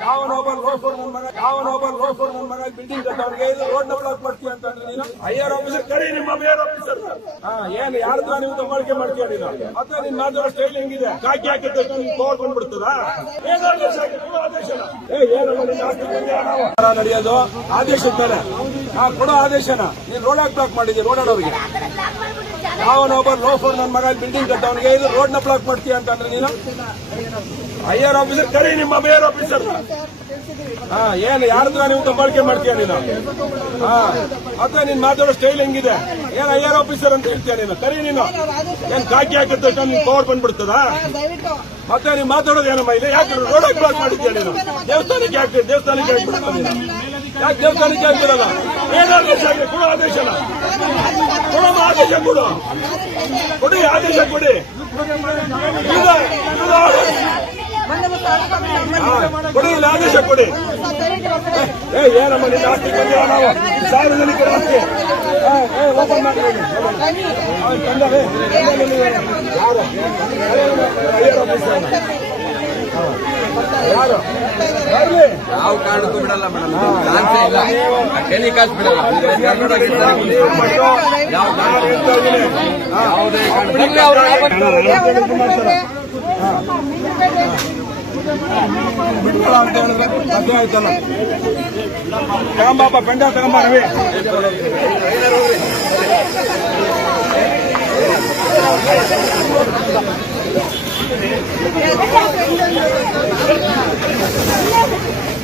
ಯಾವನೊಬ್ಬ loafer ನನ್ನ ಮಗ Nobel loafer ನನ್ನ ಮಗ ಬಿಲ್ಡಿಂಗ್ ಕಟ್ಟೋರಿಗೆ ಇದು ರೋಡ್ನ ಬ್ಲಾಕ್ ಮಾಡ್ತೀಯ ಅಂತ ಅಂದ್ರೆ ನೀನು? ಐಆರ್ ಆಫೀಸರ್ ಕರಿ ನಿಮ್ಮ ಮೇಯರ್ ಆಫೀಸರ್ ಹಾ ಏನು ಯಾರ್ದ ನೀವು ತಗೊಳ್ಕೆ ಮಾಡ್ತೀಯ ಮತ್ತೆ ನಿನ್ ಮಾತಾಡೋ ಸ್ಟೇಟ್ ಹೆಂಗಿದೆ? ಕಾಕಿ ಹಾಕಿದ ತಕ್ಷಣ ನಿನ್ ಕೋರ್ ಬಂದ್ಬಿಡ್ತದ? ಏನು ಆದೇಶ ಏ ಏನು ನಡೆಯೋದು? ಆದೇಶ ಮೇಲೆ. ಹಾ ಕೊಡೋ ಆದೇಶನ. ನೀನ್ ರೋಡ್ ಹಾಕ್ ಬ್ಲಾಕ್ ಮಾಡಿದ್ದೀನಿ ರೋಡ್ ಆಡೋರಿಗೆ? ಯಾವನೊಬ್ಬ ಲೋಫರ್ ನನ್ನ ಮಗ ಬಿಲ್ಡಿಂಗ್ ಕಟ್ಟವನಿಗೆ, ಇದು ರೋಡ್ನ ಬ್ಲಾಕ್ ಮಾಡ್ತೀಯ ಅಂತಂದ್ರೆ ನೀನು? ಐಆರ್ ಆಫೀಸರ್ ಕರಿ ನಿಮ್ಮ ಮೇಯರ್ ಆಫೀಸರ್ ಹಾ, ಏನು ಯಾರ್ದ ನೀವು ತಗೊಳ್ಕೆ ಮಾಡ್ತೀಯ ನೀನು? ಹಾ, ಮತ್ತೆ ನೀನ್ ಮಾತಾಡೋ ಸ್ಟೈಲ್ ಹೆಂಗಿದೆ? ಏನ್ ಐಆರ್ ಆಫೀಸರ್ ಅಂತ ಹೇಳ್ತೀಯ ನೀನು? ಕರಿ ನೀನು. ಏನ್ ಕಾಕಿ ಹಾಕಿದ ತಕ್ಷಣ ನಿನ್ ಪವರ್ ಬಂದ್ಬಿಡ್ತದ? ಮತ್ತೆ ನೀನ್ ಮಾತಾಡೋದು ಏನಮ್ಮ ಇದೆ ಯಾಕೆ ರೋಡ್ ಬ್ಲಾಕ್ ಮಾಡಿದ್ಯಾ ನೀನು? ದೇವಸ್ಥಾನಕ್ಕೆ ಹಾಕ್ತೀನಿ ದೇವಸ್ಥಾನಕ್ಕೆ ಹಾಕ್ಬಿಡ್ತೀನಿ. ಯಾಕೆ ದೇವಸ್ಥಾನಕ್ಕೆ ಯಾಕೆ ಬಿಡಲ್ಲ ಏನು ಆದೇಶ ಆಗಿದೆ ಕೊಡು ಆದೇಶನ ಕೊಡಮ್ಮ ಆದೇಶ ಕೊಡು ಕೊಡಿ ಆದೇಶ ಕೊಡಿ ಇದು- ಇದು ಆದೇಶ. ಹಾ, ಕೊಡಿ ಇಲ್ಲಿ ಆದೇಶ ಕೊಡಿ ಏ ಏನಮ್ಮ ನಿನ್ನ ಆಸ್ತಿ ಬಂದಿಲ್ಲ ನಾವು ಸಾರ್ವಜನಿಕರ ಆಸ್ತಿ ಏ, ಏ, ಓಪನ್ ಮಾಡಿ ಹೇಳಿ. ಆ, ತಂದರೆ, ತಂದರೆ ನೀವು ಯಾರು ಅಯ್ಯರ್ ಆಫೀಸರ್. ಹಾ. ಯಾರು ಬರ್ಲಿ ಯಾವ ಕಾರಣಕ್ಕೂ ಬಿಡಲ್ಲ ಮೇಡಮ್. ಟೆಲಿಕಾಸ್ಟ್ ಬಿಡಲ್ಲ. ಯಾವ. ಬಿಡ್ಕೊಳ ಅಂತ ಹೇಳಿದ್ರೆ ಅರ್ಥ ಆಯ್ತಲ್ಲ? ತಗೊಂಬಪ್ಪ ಪೆಂಡ ತಗೊಂಬ ರವಿ. Thank you.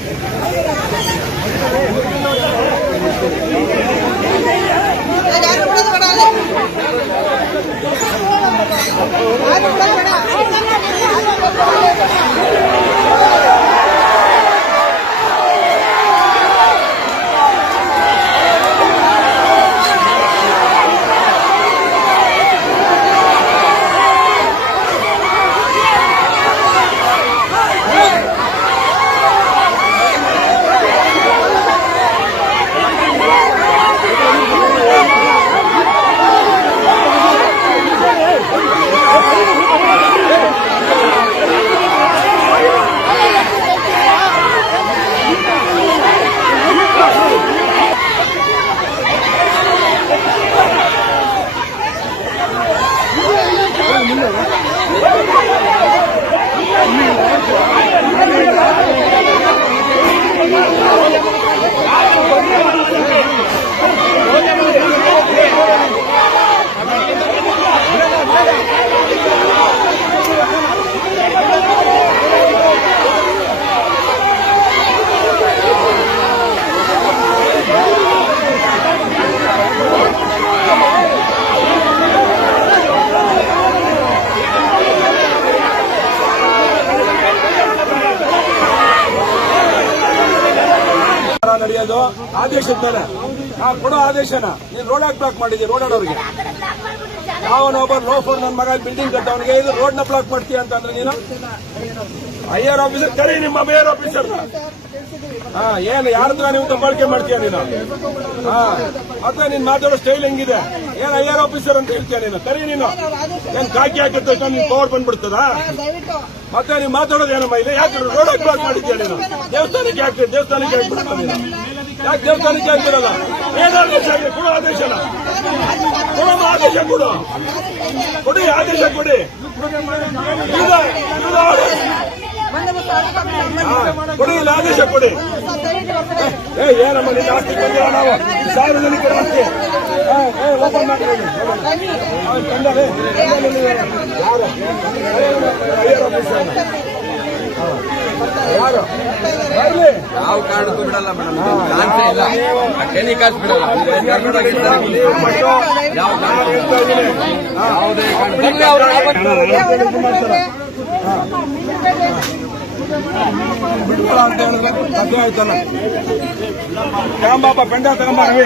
ವ್ಯವಹಾರ ಆದೇಶ ಮೇಲೆ. ಹಾ ಕೊಡೋ ಆದೇಶನ. ನೀನು ರೋಡ್ ಹಾಕಿ ಬ್ಲಾಕ್ ಮಾಡಿದ್ದೀವಿ ರೋಡ್ ಆಡೋರಿಗೆ. ಅವನೊಬ್ಬ ಲೋಫರ್ ನನ್ನ ಮಗ ಬಿಲ್ಡಿಂಗ್ ಕಟ್ಟವನಿಗೆ ಇದು ರೋಡ್ನ ಬ್ಲಾಕ್ ಮಾಡ್ತೀಯ ಅಂತ ಅಂದ್ರೆ ನೀನು? ಐಆರ್ ಆಫೀಸರ್ ಕರಿ ನಿಮ್ಮ ಮೇಯರ್ ಆಫೀಸರ್ ಹಾ, ಏನು ಹತ್ರ ನೀವು ತಗೊಳ್ಕೆ ಮಾಡ್ತೀಯ ನೀನು? ಹಾ, ಮತ್ತೆ ನೀನ್ ಮಾತಾಡೋ ಸ್ಟೈಲ್ ಹೆಂಗಿದೆ? ಏನ್ ಐಆರ್ ಆಫೀಸರ್ ಅಂತ ಹೇಳ್ತೀಯ ನೀನು? ಕರಿ ನೀನು. ಏನ್ ಕಾಕಿ ಹಾಕಿದ ನೀನ್ ಪವರ್ ಬಂದ್ಬಿಡ್ತದ? ಮತ್ತೆ ನೀವು ಮಾತಾಡೋದು ಏನಮ್ಮ ಇದೆ? ಯಾಕೆ ರೋಡ್ ಬ್ಲಾಕ್ ಮಾಡಿದ್ಯಾ ನೀನು? ದೇವಸ್ಥಾನಕ್ಕೆ ಹಾಕ್ತೀರಿ ದೇವಸ್ಥಾನಕ್ಕೆ ಹಾಕ್ಬಿಡ್ತೀನಿ ಯಾಕೆ ದೇವಸ್ಥಾನಕ್ಕೆ ಯಾಕೆ ಬಿಡಲ್ಲ ಏನು ಆದೇಶ ಕೊಡು ಆದೇಶ ಕೊಡು. ಕೊಡಿ ಆದೇಶ ಕೊಡಿ. ಇದು ಆದೇಶ. ಹಾ, ಕೊಡಿ ಇಲ್ಲ ಆದೇಶ ಕೊಡಿ. ಏ ಏನಮ್ಮ ನಿನ್ನ ಆಸ್ತಿ ಬಂದಿಲ್ಲ ನಾವು ಸಾರ್ವಜನಿಕರ ಆಸ್ತಿ. ಓಪನ್ ಮಾಡಿ ಹೇಳಿ. ಆ, ತಂದರೆ, ತಂದರೆ ಯಾರು? ಯಾವ ಕಾರಣಕ್ಕೂ ಬಿಡಲ್ಲ ಮೇಡಮ್ ಇಲ್ಲ ಬಿಡಲ್ಲ ಕರ್ನಾಟಕ ನೀವು ಮತ್ತು ಯಾವ. ಬಿಡ್ಕೊಳ ಅಂತ ಹೇಳಿದ್ರೆ ಸಾಧ್ಯ ಆಯ್ತಲ್ಲ ತಗೊಂಬಪ್ಪ ಬೆಂಡ ತಗೊಂಬ ರವಿ